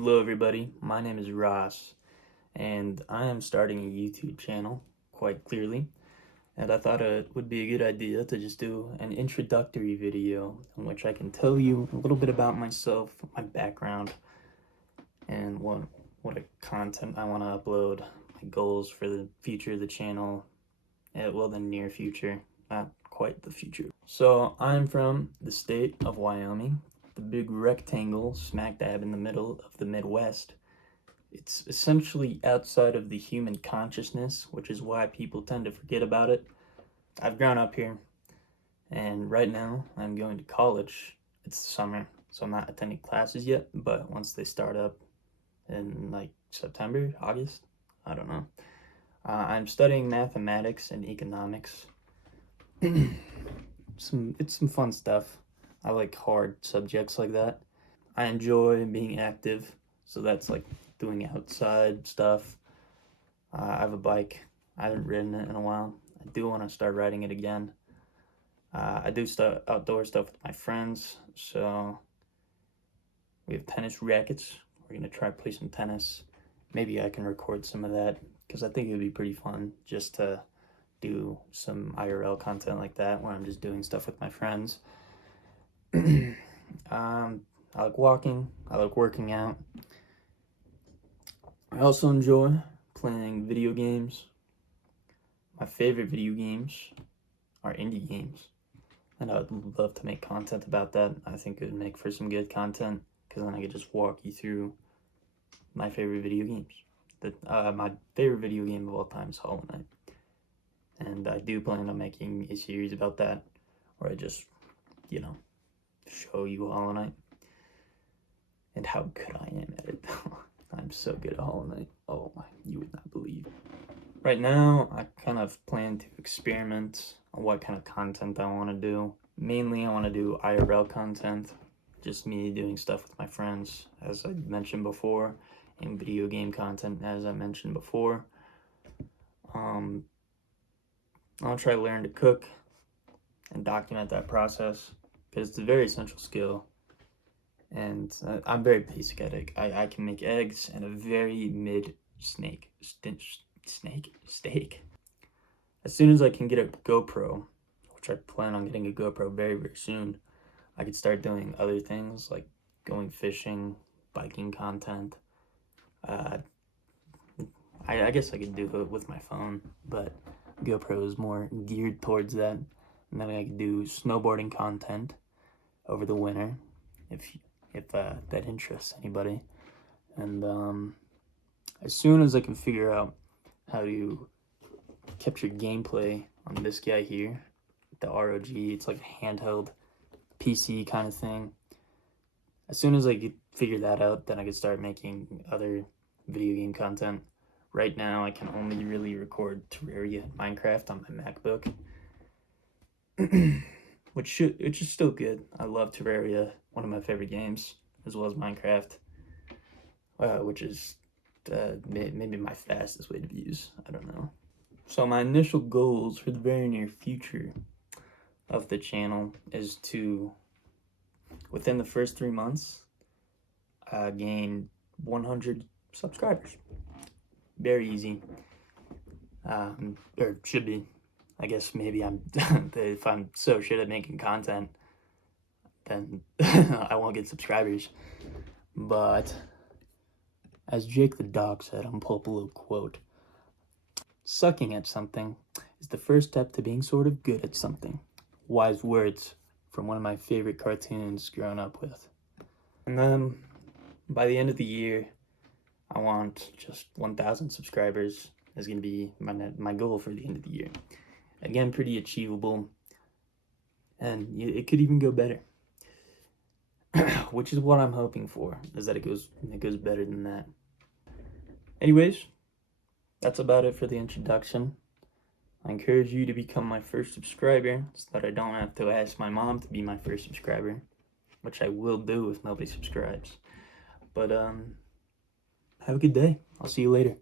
Hello everybody, my name is Ross and I am starting a YouTube channel, quite clearly, and I thought it would be a good idea to just do an introductory video in which I can tell you a little bit about myself, my background, and what content I want to upload, my goals for the future of the channel, well, the near future, not quite the future. So I'm from the state of Wyoming, the big rectangle smack dab in the middle of the Midwest. It's essentially outside of the human consciousness, which is why people tend to forget about it. I've grown up here, and right now I'm going to college. It's the summer, so I'm not attending classes yet, but once they start up in like September, August, I don't know. I'm studying mathematics and economics. It's some fun stuff. I like hard subjects like that. I enjoy being active, so that's like doing outside stuff. I have a bike. I haven't ridden it in a while. I do want to start riding it again. I do outdoor stuff with my friends, so we have tennis rackets. We're gonna try to play some tennis. Maybe I can record some of that because I think it would be pretty fun just to do some IRL content like that where I'm just doing stuff with my friends. I like walking. I like working out. I also enjoy playing video games. My favorite video games are indie games, and I would love to make content about that. I think it would make for some good content because then I could just walk you through my favorite video games. My favorite video game of all time is Hollow Knight, and I do plan on making a series about that where I just, show you Hollow Knight and how good I am at it. I'm so good at Hollow Knight. Oh my, you would not believe. Right now, I kind of plan to experiment on what kind of content I want to do. Mainly, I want to do IRL content, just me doing stuff with my friends, as I mentioned before, and video game content, as I mentioned before. I'll try to learn to cook and document that process, because it's a very essential skill. And I'm very basic at it. I can make eggs and a very steak. As soon as I can get a GoPro, which I plan on getting a GoPro very, very soon, I could start doing other things like going fishing, biking content. I guess I could do it with my phone, but GoPro is more geared towards that. And then I could do snowboarding content over the winter, if that interests anybody. And as soon as I can figure out how to capture gameplay on this guy here, the ROG, it's like a handheld PC kind of thing. As soon as I could figure that out, then I could start making other video game content. Right now, I can only really record Terraria and Minecraft on my MacBook, which is still good. I love Terraria, one of my favorite games, as well as Minecraft, which is maybe my fastest way to views. I don't know. So my initial goals for the very near future of the channel is to, within the first 3 months, gain 100 subscribers. Very easy. Or should be. I guess maybe if I'm so shit at making content, then I won't get subscribers. But as Jake the dog said, I'm gonna pull up a little quote. Sucking at something is the first step to being sort of good at something. Wise words from one of my favorite cartoons growing up with. And then by the end of the year, I want just 1,000 subscribers is going to be my goal for the end of the year. Again, pretty achievable, and it could even go better. Which is what I'm hoping for, is that it goes better than that. Anyways, that's about it for the introduction. I encourage you to become my first subscriber so that I don't have to ask my mom to be my first subscriber, which I will do if nobody subscribes. But have a good day. I'll see you later.